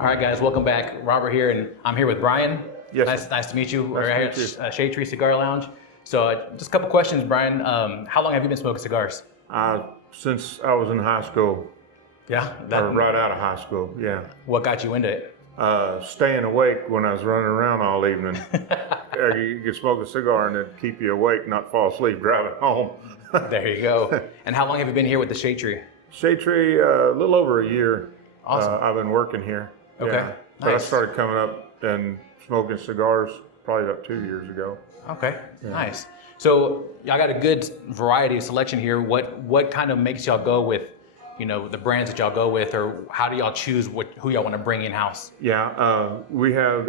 All right, guys, welcome back. Robert here, and I'm here with Brian. Yes. Nice to meet you. Nice We're to here meet at Shade Tree Cigar Lounge. So, just a couple questions, Brian. How long have you been smoking cigars? Since I was in high school, Yeah. or right out of high school, yeah. What got you into it? Staying awake when I was running around all evening. You could smoke a cigar and it'd keep you awake, not fall asleep driving home. There you go. And how long have you been here with the Shade Tree? Shade Tree, a little over a year. Awesome. I've been working here. Okay. Yeah. But I Nice. started coming up and smoking cigars probably about 2 years ago. Okay. Nice. So, y'all got a good variety of selection here. What kind of makes y'all go with, the brands that y'all go with, or how do y'all choose who y'all want to bring in house? Yeah, we have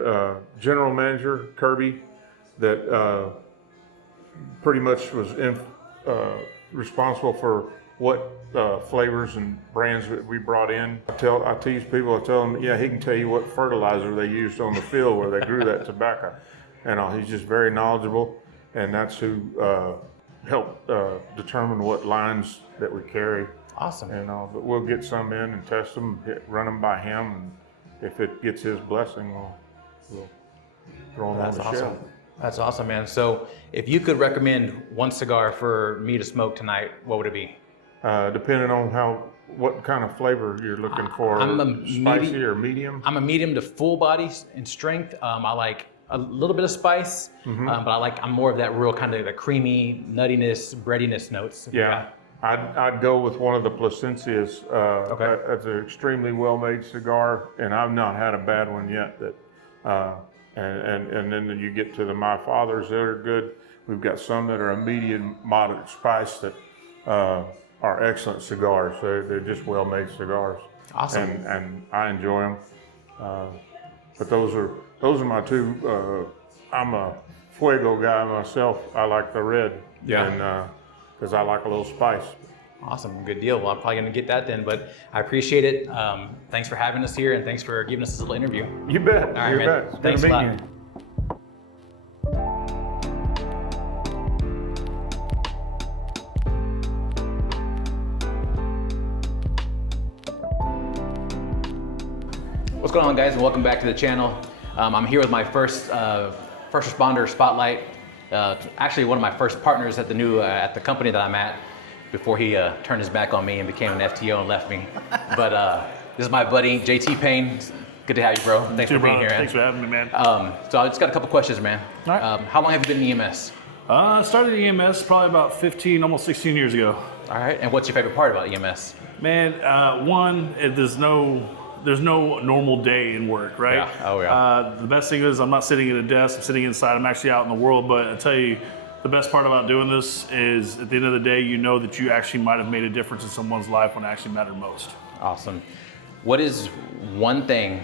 General Manager Kirby that pretty much was responsible for what flavors and brands that we brought in. I tease people, I tell them, yeah, he can tell you what fertilizer they used on the field where they grew that tobacco. And he's just very knowledgeable, and that's who helped determine what lines that we carry. Awesome. And but we'll get some in and test them, run them by him, and if it gets his blessing, we'll throw them on the shelf. That's awesome, man. So, if you could recommend one cigar for me to smoke tonight, what would it be? Depending on what kind of flavor you're looking for, I'm a spicy or medium. I'm a medium to full body in strength. I like a little bit of spice, but I'm more of that real kind of the creamy nuttiness, breadiness notes. Yeah. I'd go with one of the Plasencias. Okay. That's an extremely well-made cigar, and I've not had a bad one yet. And then you get to the My Father's, they're good. We've got some that are a medium, moderate spice that are excellent cigars. They're just well-made cigars. Awesome. And I enjoy them. But those are my two. I'm a Fuego guy myself. I like the red. Yeah. And because I like a little spice. Awesome, good deal. Well, I'm probably gonna get that then, but I appreciate it. Thanks for having us here, and thanks for giving us this little interview. You bet. All right, you man. bet. It's good Thanks to a meet lot. you. What's going on, guys, and welcome back to the channel. I'm here with my first responder spotlight. Actually, one of my first partners at the company that I'm at before he turned his back on me and became an FTO and left me. But this is my buddy JT Payne. Good to have you, bro. Thanks for being here, man. Thanks for having me, man. So I just got a couple questions, man. All right. How long have you been in EMS? I started EMS probably about 15, almost 16 years ago. All right. And what's your favorite part about EMS? Man, there's no normal day in work, right? Yeah. Oh, yeah. The best thing is I'm not sitting at a desk, I'm sitting inside, I'm actually out in the world, but I tell you, the best part about doing this is at the end of the day, you know that you actually might have made a difference in someone's life when it actually mattered most. Awesome. What is one thing,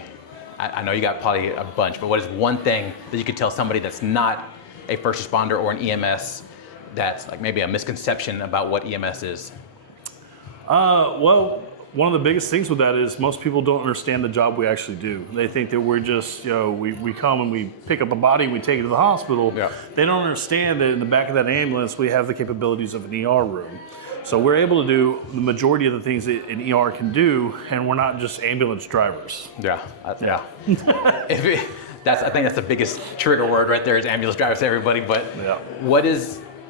I know you got probably a bunch, but what is one thing that you could tell somebody that's not a first responder or an EMS that's like maybe a misconception about what EMS is? Well, one of the biggest things with that is most people don't understand the job we actually do. They think that we're just, we come and we pick up a body and we take it to the hospital. Yeah. They don't understand that in the back of that ambulance, we have the capabilities of an ER room. So we're able to do the majority of the things that an ER can do, and we're not just ambulance drivers. Yeah. Yeah. I think that's the biggest trigger word right there is ambulance drivers to everybody. But Yeah.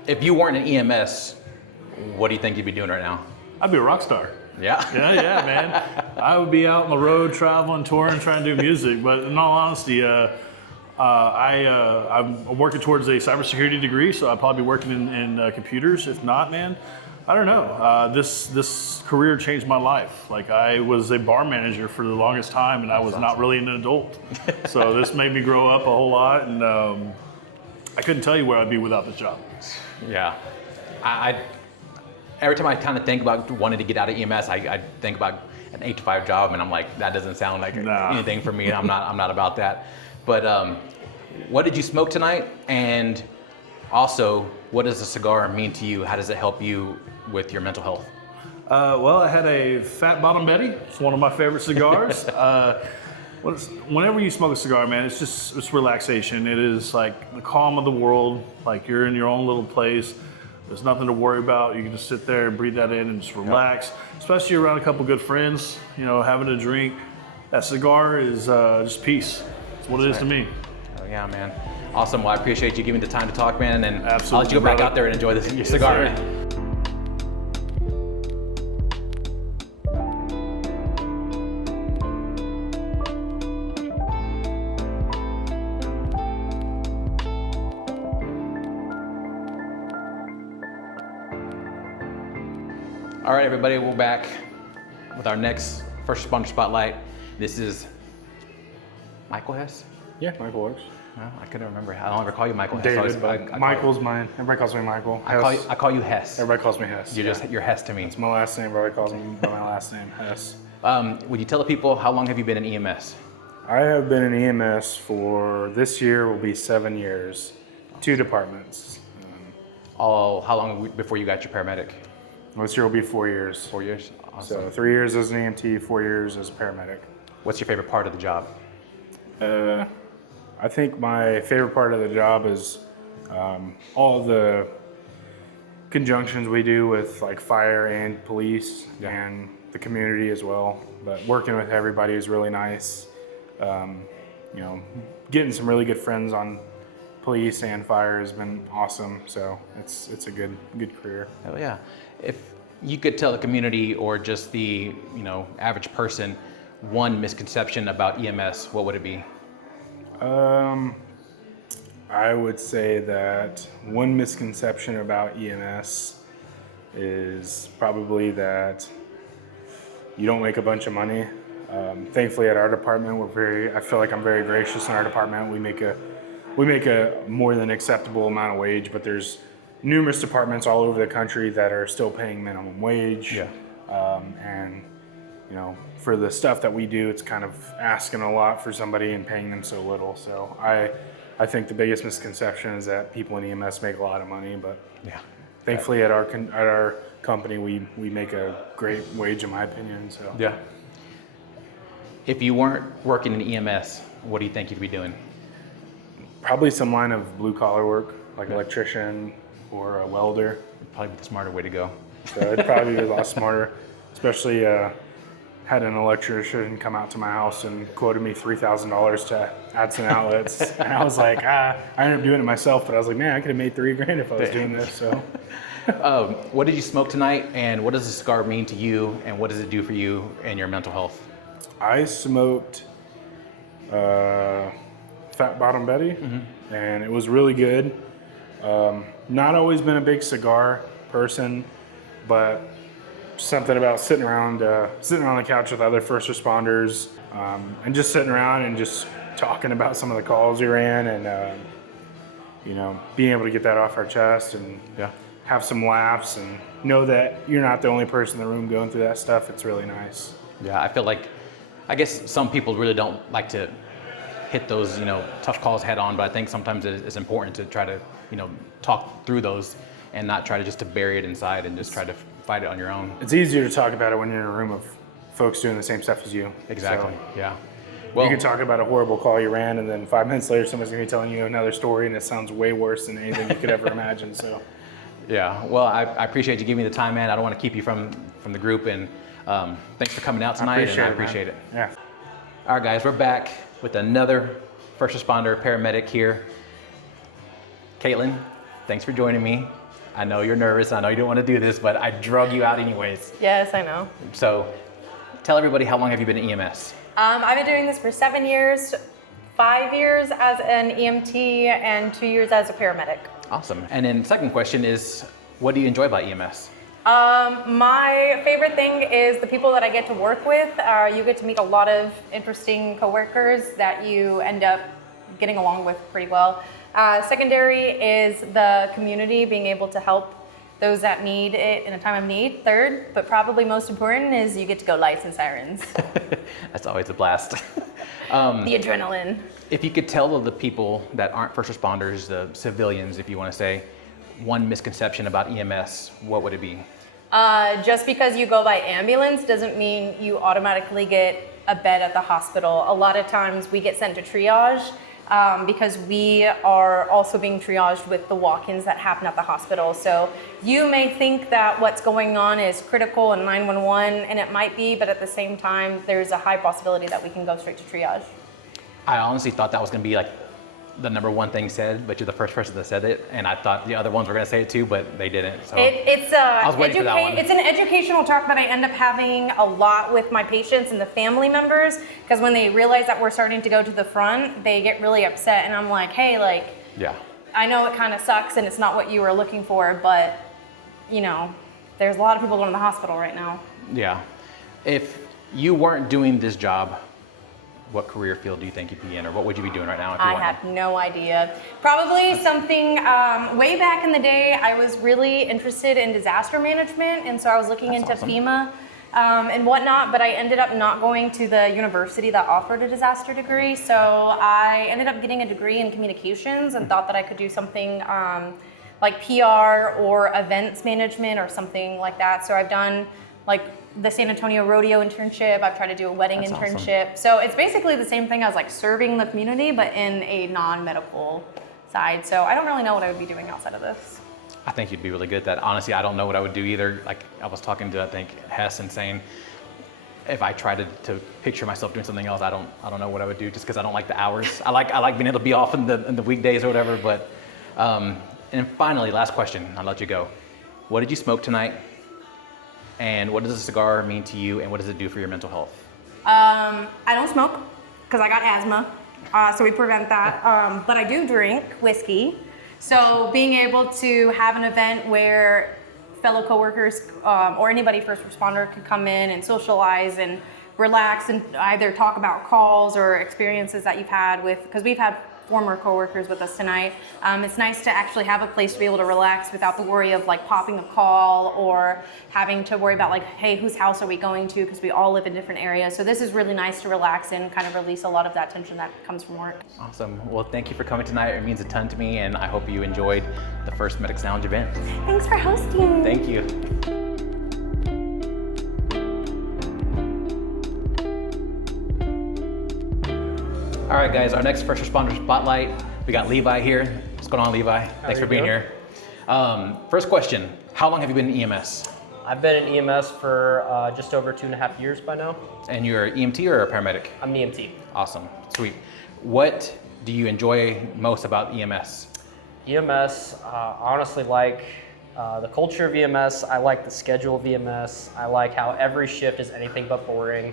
if you weren't an EMS, what do you think you'd be doing right now? I'd be a rock star. Yeah. Yeah, man. I would be out on the road, traveling, touring, trying to do music. But in all honesty, I'm working towards a cybersecurity degree, so I'll probably be working in computers. If not, man, I don't know. This career changed my life. Like, I was a bar manager for the longest time, and I was not really an adult. So this made me grow up a whole lot, and I couldn't tell you where I'd be without this job. Yeah. Every time I kind of think about wanting to get out of EMS, I think about an 8 to 5 job, and I'm like, that doesn't sound like anything for me. I'm not about that. But what did you smoke tonight? And also, what does a cigar mean to you? How does it help you with your mental health? Well, I had a Fat Bottom Betty. It's one of my favorite cigars. Whenever you smoke a cigar, man, it's relaxation. It is like the calm of the world. Like, you're in your own little place. There's nothing to worry about. You can just sit there and breathe that in and just relax. Especially around a couple good friends, having a drink. That cigar is just peace. It's what it is to me. Oh, yeah, man. Awesome. Well, I appreciate you giving me the time to talk, man. And Absolutely, I'll let you go back brother. out there and enjoy your Yes, cigar, sir. man. All right, everybody, we're back with our next first responder spotlight. This is Michael Hess. Yeah, Michael works. Well, I couldn't remember. I don't ever call you Michael Hess. David, I but Michael's mine. Everybody calls me Michael. I call you Hess. Everybody calls me Hess. You're Hess to me. It's my last name. Everybody calls me by my last name, Hess. Would you tell the people how long have you been in EMS? I have been in EMS for this year will be 7 years, 2 departments. How long before you got your paramedic? This year will be 4 years. 4 years. Awesome. So 3 years as an EMT, 4 years as a paramedic. What's your favorite part of the job? I think my favorite part of the job is all the conjunctions we do with like fire and police and the community as well. But working with everybody is really nice. You know, getting some really good friends on police and fire has been awesome. So it's a good career. Oh yeah. If you could tell the community or just the average person one misconception about EMS, what would it be? I would say that one misconception about EMS is probably that you don't make a bunch of money. Thankfully, at our department, I feel like I'm very gracious in our department. We make a more than acceptable amount of wage, but there's numerous departments all over the country that are still paying minimum wage. Yeah. And for the stuff that we do, it's kind of asking a lot for somebody and paying them so little. So I think the biggest misconception is that people in EMS make a lot of money, but Yeah. thankfully at our company we make a great wage, in my opinion. So Yeah. If you weren't working in EMS, what do you think you'd be doing? probably some line of blue collar work, like electrician or a welder. Probably the smarter way to go. So it'd probably be a lot smarter, especially had an electrician come out to my house and quoted me $3,000 to add some outlets. And I was like, I ended up doing it myself, but I was like, man, I could have made $3,000 if I was doing this. So What did you smoke tonight, and what does the cigar mean to you, and what does it do for you and your mental health? I smoked Fat Bottom Betty, and it was really good. Not always been a big cigar person, but something about sitting around the couch with other first responders, and just sitting around and just talking about some of the calls we ran, and being able to get that off our chest and Yeah. have some laughs and know that you're not the only person in the room going through that stuff. It's really nice. Yeah, I feel like, I guess some people really don't like to hit those, tough calls head on, but I think sometimes it's important to try to, talk through those and not try to just to bury it inside and just try to fight it on your own. It's easier to talk about it when you're in a room of folks doing the same stuff as you. Exactly, So yeah. you Well, can talk about a horrible call you ran, and then 5 minutes later, somebody's gonna be telling you another story, and it sounds way worse than anything you could ever imagine. So yeah, well, I appreciate you giving me the time, man. I don't want to keep you from the group, and thanks for coming out tonight, and I appreciate it. Yeah. All right, guys, we're back with another first responder paramedic here. Caitlin, thanks for joining me. I know you're nervous. I know you don't want to do this, but I drug you out anyways. Yes, I know. So tell everybody, how long have you been in EMS? I've been doing this for 7 years, 5 years as an EMT, and 2 years as a paramedic. Awesome. And then second question is, what do you enjoy about EMS? My favorite thing is the people that I get to work with. You get to meet a lot of interesting coworkers that you end up getting along with pretty well. Secondary is the community, being able to help those that need it in a time of need. Third, but probably most important, is you get to go lights and sirens. That's always a blast. The adrenaline. If you could tell the people that aren't first responders, the civilians, if you want to say, one misconception about EMS, what would it be? Just because you go by ambulance doesn't mean you automatically get a bed at the hospital. A lot of times we get sent to triage, because we are also being triaged with the walk-ins that happen at the hospital. So you may think that what's going on is critical in 911, and it might be, but at the same time, there's a high possibility that we can go straight to triage. I honestly thought that was gonna be like the number one thing said, but you're the first person that said it, and I thought the other ones were gonna say it too, but they didn't. So It's I was waiting for that one. It's an educational talk that I end up having a lot with my patients and the family members, because when they realize that we're starting to go to the front, they get really upset, and I'm like, hey, like, yeah. I know it kind of sucks and it's not what you were looking for, but you know, there's a lot of people going to the hospital right now. Yeah. If you weren't doing this job, what career field do you think you'd be in, or what would you be doing right now if you I weren't? have no idea. Probably something, way back in the day, I was really interested in disaster management, and so I was looking That's into awesome. FEMA and whatnot, but I ended up not going to the university that offered a disaster degree, so I ended up getting a degree in communications and thought that I could do something like PR or events management or something like that. So I've done like the San Antonio Rodeo internship. I've tried to do a wedding That's awesome. internship. So it's basically the same thing as like serving the community, but in a non-medical side. So I don't really know what I would be doing outside of this. I think you'd be really good at that. Honestly, I don't know what I would do either. Like I was talking to, I think, Hess and saying, if I tried to picture myself doing something else, I don't know what I would do, just because I don't like the hours. I like being able to be off in the weekdays or whatever. But and finally, last question. I'll let you go. What did you smoke tonight? And what does a cigar mean to you? And what does it do for your mental health? I don't smoke because I got asthma, so we prevent that. But I do drink whiskey. So being able to have an event where fellow coworkers or anybody first responder could come in and socialize and relax and either talk about calls or experiences that you've had with, because we've had former coworkers with us tonight. It's nice to actually have a place to be able to relax without the worry of like popping a call or having to worry about like, hey, whose house are we going to? Because we all live in different areas. So this is really nice to relax and kind of release a lot of that tension that comes from work. Awesome. Well, thank you for coming tonight. It means a ton to me, and I hope you enjoyed the first Medics Lounge event. Thanks for hosting. Thank you. All right, guys, our next first responder spotlight, we got Levi here. What's going on, Levi? Thanks for being here. First question, how long have you been in EMS? I've been in EMS for just over 2.5 years by now. And you're an EMT or a paramedic? I'm an EMT. Awesome, sweet. What do you enjoy most about EMS? EMS, honestly like the culture of EMS. I like the schedule of EMS. I like how every shift is anything but boring.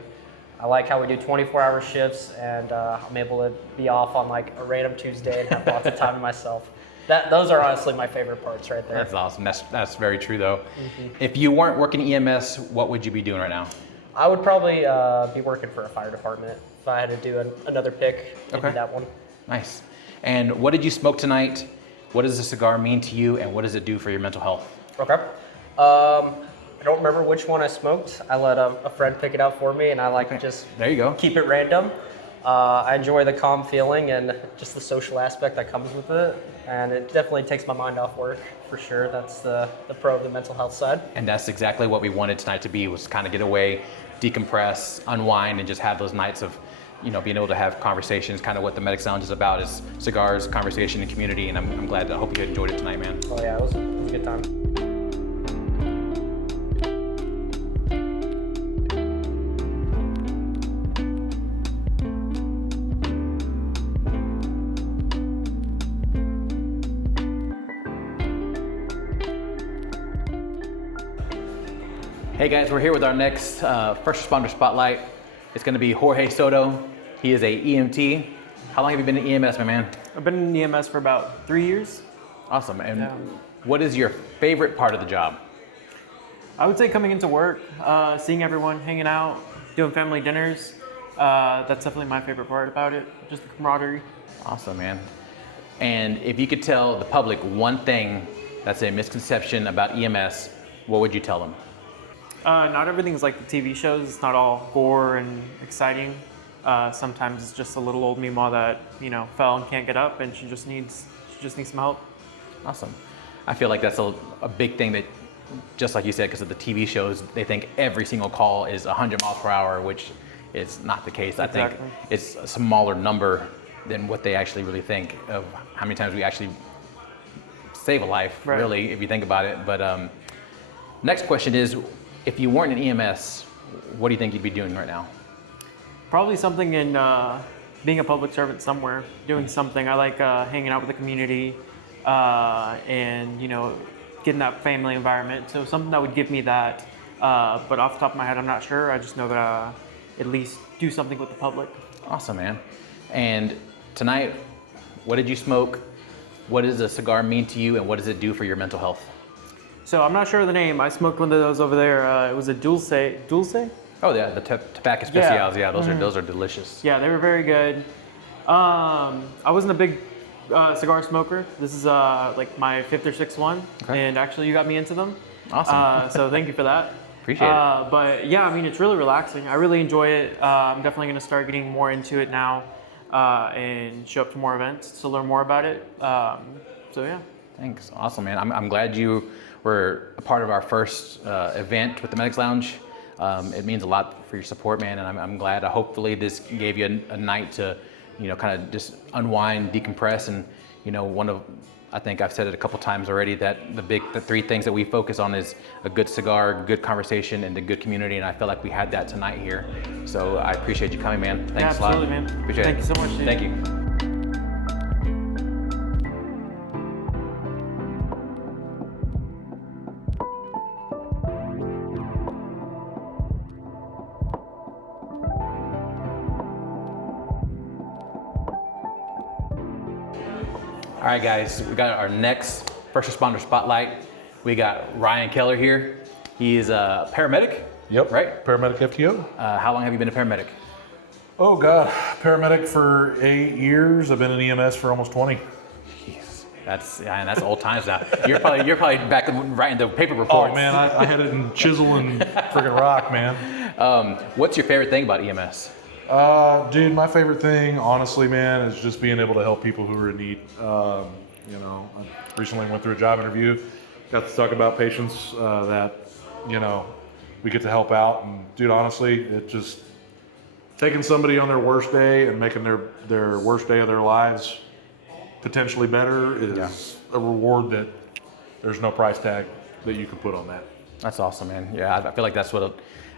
I like how we do 24-hour shifts, and I'm able to be off on like a random Tuesday and have lots of time to myself. Those are honestly my favorite parts right there. That's awesome. That's very true though. If you weren't working EMS, what would you be doing right now? I would probably be working for a fire department if I had to do another pick. It'd be Okay. that one. Nice. And what did you smoke tonight? What does a cigar mean to you, and what does it do for your mental health? Okay. I don't remember which one I smoked. I let a friend pick it out for me, and I like to just There you go. keep it random. I enjoy the calm feeling and just the social aspect that comes with it, and it definitely takes my mind off work for sure. That's the pro of the mental health side. And that's exactly what we wanted tonight to be, was kind of get away, decompress, unwind, and just have those nights of, being able to have conversations. Kind of what the Medics Lounge is about, is cigars, conversation, and community. And I'm glad. I hope you enjoyed it tonight, man. Oh yeah, it was a good time. Hey guys, we're here with our next first responder spotlight. It's going to be Jorge Soto. He is a EMT. How long have you been in EMS, my man? I've been in EMS for about 3 years. Awesome. And Yeah. what is your favorite part of the job? I would say coming into work, seeing everyone, hanging out, doing family dinners. That's definitely my favorite part about it, just the camaraderie. Awesome, man. And if you could tell the public one thing that's a misconception about EMS, what would you tell them? Not everything's like the TV shows. It's not all gore and exciting. Sometimes it's just a little old Mima that fell and can't get up, and she just needs some help. Awesome. I feel like that's a big thing that, just like you said, because of the TV shows, they think every single call is 100 miles per hour, which is not the case. I think Exactly. it's a smaller number than what they actually really think of how many times we actually save a life, Right. really, if you think about it. But next question is, if you weren't in EMS, what do you think you'd be doing right now? Probably something in being a public servant somewhere, doing something. I like hanging out with the community and, you know, getting that family environment. So something that would give me that. But off the top of my head, I'm not sure. I just know that at least do something with the public. Awesome, man. And tonight, what did you smoke? What does a cigar mean to you, and what does it do for your mental health? So I'm not sure of the name. I smoked one of those over there. It was a Dulce. Dulce? Oh yeah, the tobacco specials. Yeah, those are delicious. Yeah, they were very good. I wasn't a big cigar smoker. This is like my 5th or 6th one, and actually you got me into them. Awesome. So thank you for that. Appreciate it. But yeah, I mean, it's really relaxing. I really enjoy it. I'm definitely going to start getting more into it now and show up to more events to learn more about it. So yeah. Thanks. Awesome, man. I'm glad you were a part of our first event with the Medics Lounge. It means a lot for your support, man, and I'm glad. Hopefully, this gave you a night to, you know, kind of just unwind, decompress, and you know, I think I've said it a couple times already that the 3 things that we focus on is a good cigar, good conversation, and a good community, and I feel like we had that tonight here. So I appreciate you coming, man. Thanks Yeah, absolutely, a lot. man. Appreciate Thank it. you so much, dude. Thank you. All right, guys, we got our next first responder spotlight. We got Ryan Keller here. He is a paramedic. Yep. Right? Paramedic FTO. How long have you been a paramedic? Oh God, paramedic for 8 years. I've been in EMS for almost 20. Jeez, that's old times now. You're probably back writing the paper reports. Oh man, I had it in chisel and friggin' rock, man. What's your favorite thing about EMS? Dude, my favorite thing, honestly, man, is just being able to help people who are in need. You know, I recently went through a job interview, got to talk about patients that, you know, we get to help out. And dude, honestly, it just taking somebody on their worst day and making their worst day of their lives potentially better is a reward that there's no price tag that you can put on that. That's awesome, man. Yeah, I feel like that's what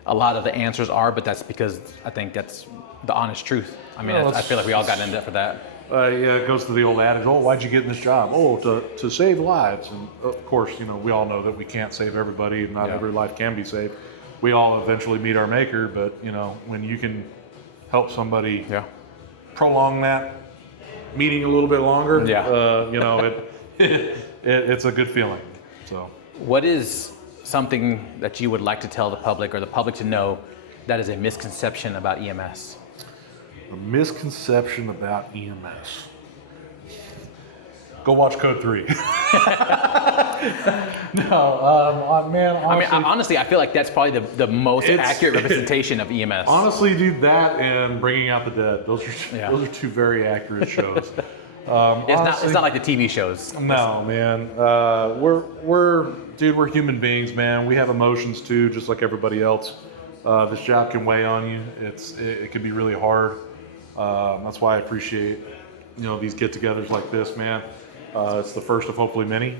a lot of the answers are, but that's because I think that's the honest truth. I mean, Well, I feel like we all got into it for that. Yeah, it goes to the old adage, oh, why'd you get in this job? Oh, to save lives. And of course, you know, we all know that we can't save everybody and not every life can be saved. We all eventually meet our maker, but you know, when you can help somebody prolong that meeting a little bit longer, you know, it's a good feeling. So, What is something that you would like to tell the public or the public to know that is a misconception about EMS? a misconception about EMS. Go watch Code 3. No, man, honestly. I mean, honestly, I feel like that's probably the most accurate representation of EMS. Honestly, dude, that and Bringing Out the Dead, those are 2 very accurate shows. It's not like the TV shows. No, man. We're human beings, man. We have emotions too, just like everybody else. This job can weigh on you. It can be really hard. That's why I appreciate, these get-togethers like this, man. It's the first of hopefully many.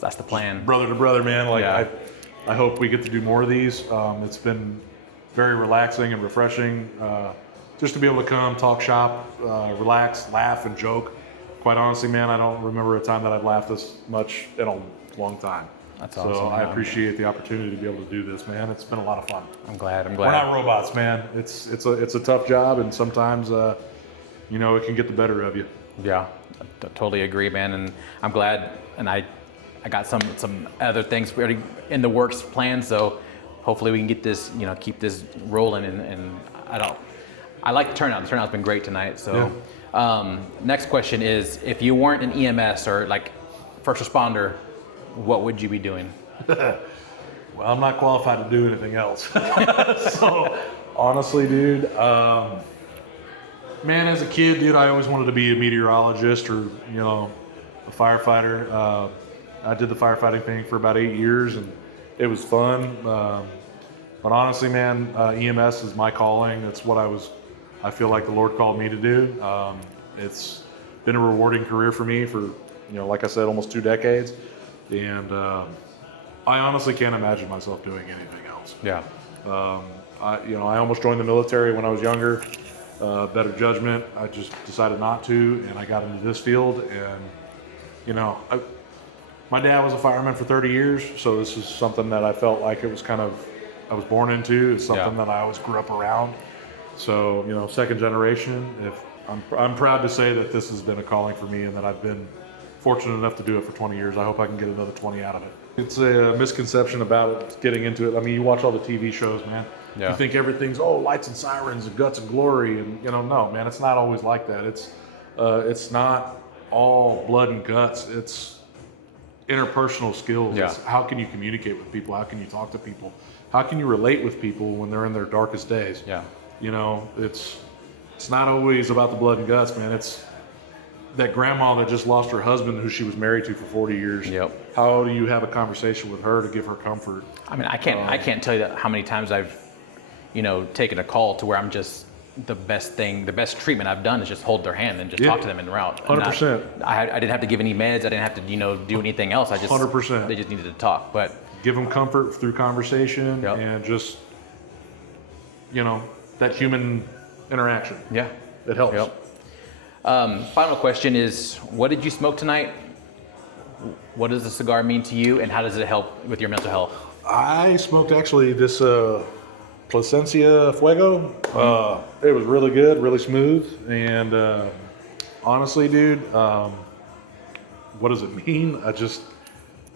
That's the plan. Brother to brother, man. Yeah. I hope we get to do more of these. It's been very relaxing and refreshing. Just to be able to come, talk shop, relax, laugh, and joke. Quite honestly, man, I don't remember a time that I've laughed this much in a long time. That's so awesome. I appreciate the opportunity to be able to do this, man. It's been a lot of fun. I'm glad. We're not robots, man. It's a tough job, and sometimes it can get the better of you. Yeah, I totally agree, man. And I'm glad. And I got some other things already in the works planned. So hopefully we can get this, keep this rolling. And I like the turnout. The turnout's been great tonight. So next question is, if you weren't an EMS or like first responder, what would you be doing? Well, I'm not qualified to do anything else. So honestly, dude, man, as a kid, dude, I always wanted to be a meteorologist or, a firefighter. I did the firefighting thing for about 8 years and it was fun. But honestly, man, EMS is my calling. That's what I feel like the Lord called me to do. It's been a rewarding career for me for, like I said, almost 2 decades. And I honestly can't imagine myself doing anything else. Yeah. I almost joined the military when I was younger. Better judgment. I just decided not to, and I got into this field. And, my dad was a fireman for 30 years, so this is something that I felt like it was I was born into. It's something that I always grew up around. So, second generation. I'm proud to say that this has been a calling for me, and that I've been fortunate enough to do it for 20 years. I hope I can get another 20 out of it. It's a misconception about it, getting into it. I mean, you watch all the TV shows, man. Yeah. You think everything's, lights and sirens and guts and glory, and no, man, it's not always like that. It's not all blood and guts. It's interpersonal skills. Yeah. It's how can you communicate with people? How can you talk to people? How can you relate with people when they're in their darkest days? Yeah. It's not always about the blood and guts, man. It's that grandma that just lost her husband who she was married to for 40 years. Yep. How do you have a conversation with her to give her comfort? I mean, I can't tell you how many times I've, taken a call to where I'm just the best treatment I've done is just hold their hand and just talk to them en route. 100%. I didn't have to give any meds. I didn't have to, do anything else. I just 100%. They just needed to talk. But Give them comfort through conversation and just, that human interaction. yeah, It helps. Yep. Final question is, what did you smoke tonight? What does the cigar mean to you, and how does it help with your mental health? I smoked actually this Plasencia Fuego. It was really good, really smooth, and honestly, dude, what does it mean?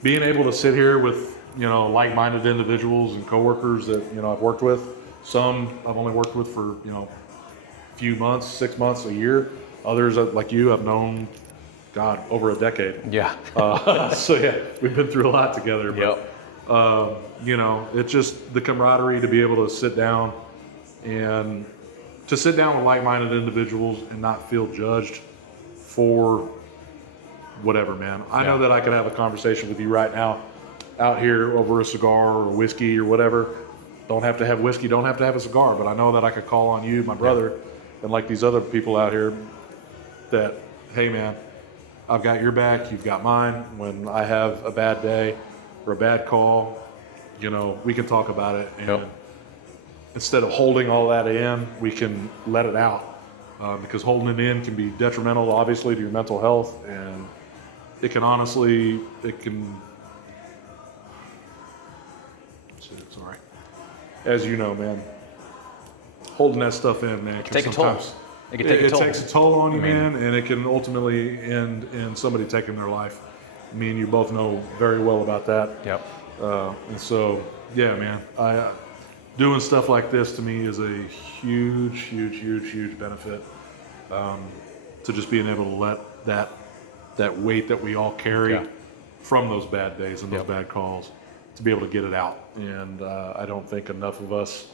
Being able to sit here with like-minded individuals and coworkers that I've worked with. Some I've only worked with for a few months, 6 months, a year. Others like you, I've known, God, over a decade. Yeah. So yeah, we've been through a lot together. Yep. But, it's just the camaraderie to be able to sit down with like-minded individuals and not feel judged for whatever, man. I know that I could have a conversation with you right now out here over a cigar or whiskey or whatever. Don't have to have whiskey, don't have to have a cigar, but I know that I could call on you, my brother, and like these other people out here that, hey man, I've got your back, you've got mine. When I have a bad day or a bad call, we can talk about it. And instead of holding all that in, we can let it out. Because holding it in can be detrimental, obviously, to your mental health. And sorry. As you know, man, holding that stuff in, man, can Take a toll. It can take a toll. It takes a toll on you, man, and it can ultimately end in somebody taking their life. Me and you both know very well about that. Yep. And so, yeah, man, doing stuff like this to me is a huge, huge, huge, huge benefit. To just being able to let that weight that we all carry from those bad days and those bad calls, to be able to get it out. And I don't think enough of us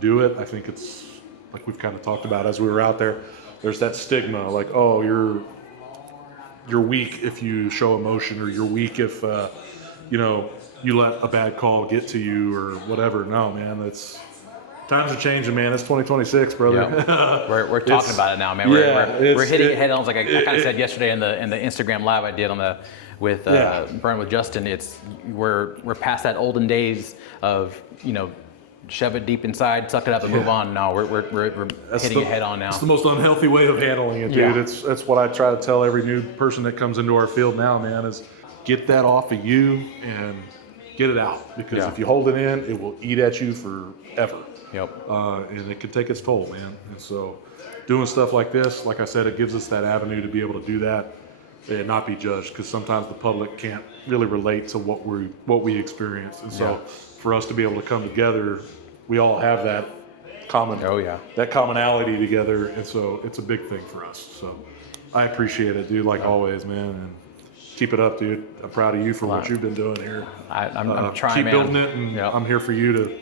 do it. I think it's like we've kind of talked about as we were out there. There's that stigma, like, oh, you're weak if you show emotion, or you're weak if you let a bad call get to you or whatever. No, man, times are changing, man. It's 2026, brother. Yeah. We're talking about it now, man. We're hitting it head on. Like I kind of said yesterday in the Instagram live I did with Burn with Justin. We're past that olden days of shove it deep inside, suck it up, and move on. No, we're hitting it head on now. It's the most unhealthy way of handling it, dude. That's what I try to tell every new person that comes into our field now, man, is get that off of you and get it out. Because if you hold it in, it will eat at you forever. Yep. And it can take its toll, man. And so doing stuff like this, like I said, it gives us that avenue to be able to do that and not be judged, because sometimes the public can't really relate to what we experience. And so for us to be able to come together, we all have that commonality together, and so it's a big thing for us. So I appreciate it, dude, like always, man, and keep it up, dude. I'm proud of you for what you've been doing here. I'm trying, keep man. building it, and I'm here for you to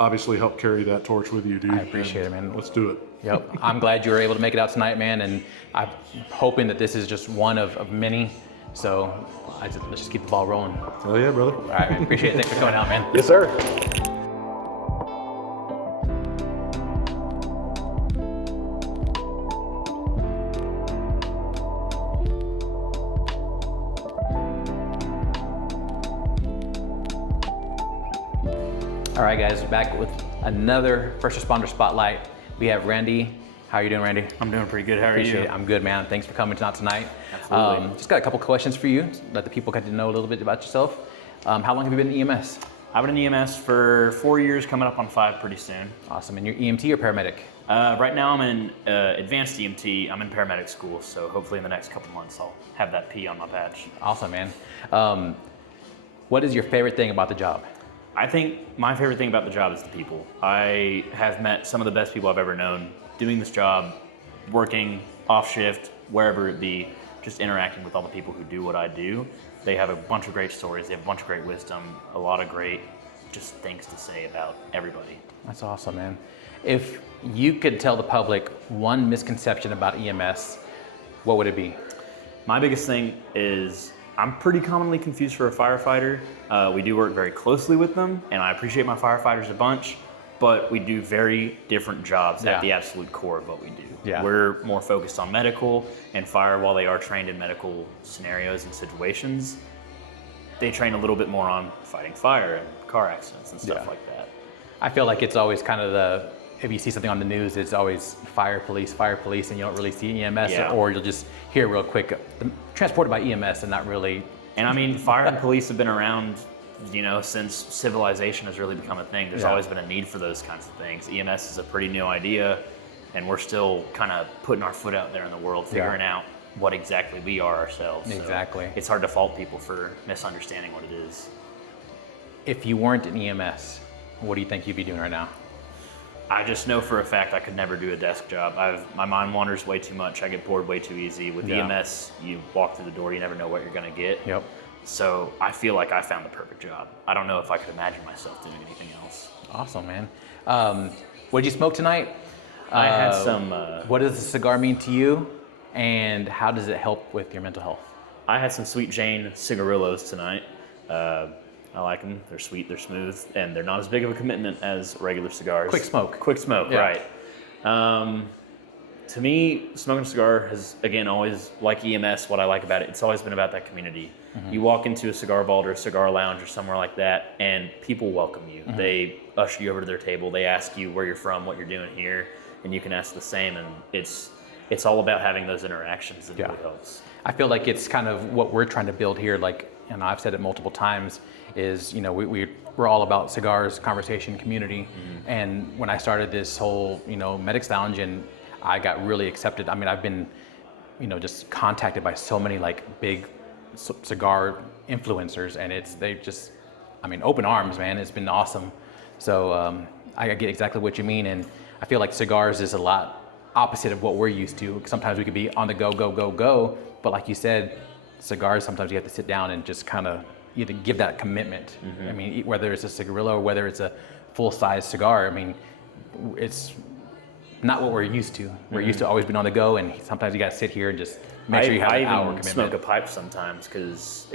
obviously help carry that torch with you, dude. I appreciate it, man. Let's do it. Yep. I'm glad you were able to make it out tonight, man, and I'm hoping that this is just one of many. So let's just keep the ball rolling. Hell yeah, brother. All right, man. Appreciate it. Thanks for coming out, man. Yes, sir. All right, guys, back with another first responder spotlight. We have Randy. How are you doing, Randy? I'm doing pretty good. How are Appreciate you? it. I'm good, man. Thanks for coming out tonight. Absolutely. Just got a couple questions for you. Let the people get to know a little bit about yourself. How long have you been in EMS? I've been in EMS for 4 years, coming up on 5 pretty soon. Awesome. And you're EMT or paramedic? Right now I'm in advanced EMT. I'm in paramedic school, so hopefully in the next couple months I'll have that P on my badge. Awesome, man. What is your favorite thing about the job? I think my favorite thing about the job is the people. I have met some of the best people I've ever known doing this job, working off shift, wherever it be, just interacting with all the people who do what I do. They have a bunch of great stories, they have a bunch of great wisdom, a lot of great just things to say about everybody. That's awesome, man. If you could tell the public one misconception about EMS, what would it be? My biggest thing is I'm pretty commonly confused for a firefighter. We do work very closely with them, and I appreciate my firefighters a bunch, but we do very different jobs at the absolute core of what we do. Yeah. We're more focused on medical, and fire, while they are trained in medical scenarios and situations, they train a little bit more on fighting fire and car accidents and stuff like that. I feel like it's always kind of if you see something on the news, it's always fire police, and you don't really see EMS, or you'll just hear real quick, transported by EMS and not really. And I mean, fire and police have been around, since civilization has really become a thing. There's always been a need for those kinds of things. EMS is a pretty new idea, and we're still kind of putting our foot out there in the world, figuring out what exactly we are ourselves. Exactly. So it's hard to fault people for misunderstanding what it is. If you weren't in EMS, what do you think you'd be doing right now? I just know for a fact I could never do a desk job. My mind wanders way too much. I get bored way too easy. With EMS, you walk through the door, you never know what you're gonna get. Yep. So I feel like I found the perfect job. I don't know if I could imagine myself doing anything else. Awesome, man. What did you smoke tonight? I had some. What does a cigar mean to you, and how does it help with your mental health? I had some Sweet Jane cigarillos tonight. I like them. They're sweet, they're smooth, and they're not as big of a commitment as regular cigars. Quick smoke. Quick smoke, right. To me, smoking a cigar has, again, always, like EMS, what I like about it, it's always been about that community. You walk into a cigar vault or a cigar lounge or somewhere like that, and people welcome you. They usher you over to their table. They ask you where you're from, what you're doing here, and you can ask the same, and it's all about having those interactions that really helps. I feel like it's kind of what we're trying to build here, and I've said it multiple times, is we're all about cigars, conversation, community. And when I started this whole Medics Lounge, and I got really accepted. I mean, I've been just contacted by so many big cigar influencers, and open arms, man. It's been awesome. So I get exactly what you mean, and I feel like cigars is a lot opposite of what we're used to. Sometimes we could be on the go, but like you said, cigars, sometimes you have to sit down and just kind of either give that commitment. I mean, whether it's a cigarillo or whether it's a full-size cigar, I mean, it's not what we're used to. We're used to always being on the go, and sometimes you got to sit here and just make sure you have an hour commitment. I even smoke a pipe sometimes because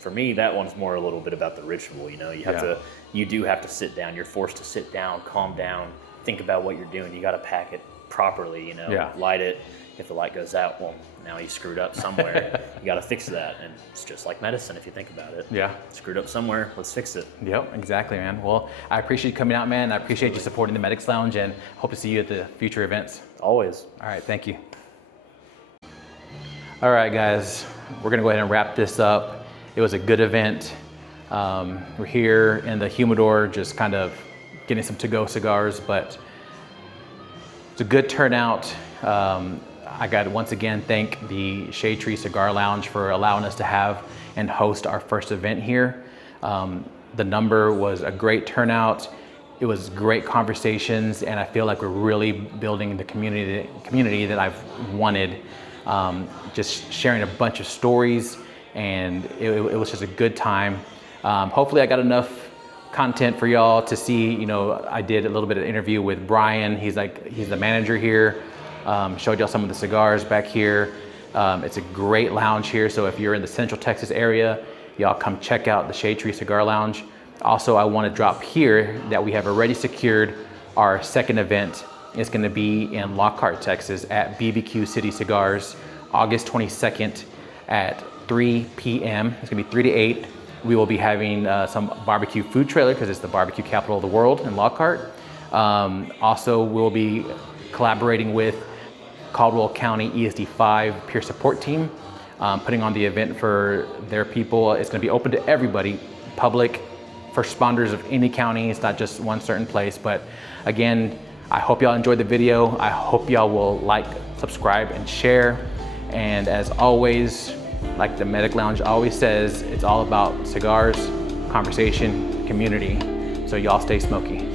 for me, that one's more a little bit about the ritual. You do have to sit down. You're forced to sit down, calm down, think about what you're doing. You got to pack it properly. Light it. If the light goes out, well, now you screwed up somewhere. You got to fix that, and it's just like medicine if you think about it. Yeah. Screwed up somewhere, let's fix it. Yep, exactly, man. Well, I appreciate you coming out, man. I appreciate you supporting the Medics Lounge, and hope to see you at the future events. Always. All right, thank you. All right, guys, we're gonna go ahead and wrap this up. It was a good event. We're here in the humidor, just kind of getting some to-go cigars, but it's a good turnout. I got to once again thank the Shade Tree Cigar Lounge for allowing us to have and host our first event here. The number was a great turnout. It was great conversations, and I feel like we're really building the community that I've wanted. Just sharing a bunch of stories, and it was just a good time. Hopefully I got enough content for y'all to see. I did a little bit of interview with Brian. He's the manager here. Showed y'all some of the cigars back here. It's a great lounge here, so if you're in the Central Texas area, y'all come check out the Shade Tree Cigar Lounge. Also, I want to drop here that we have already secured our second event. It's going to be in Lockhart, Texas at BBQ City Cigars, August 22nd at 3 p.m. It's going to be 3 to 8. We will be having some barbecue food trailer because it's the barbecue capital of the world in Lockhart. Also, we'll be collaborating with Caldwell County ESD5 peer support team, putting on the event for their people. It's going to be open to everybody, public, first responders of any county. It's not just one certain place. But again, I hope y'all enjoyed the video. I hope y'all will like, subscribe, and share. And as always, like the Medic Lounge always says, it's all about cigars, conversation, community. So y'all stay smoky.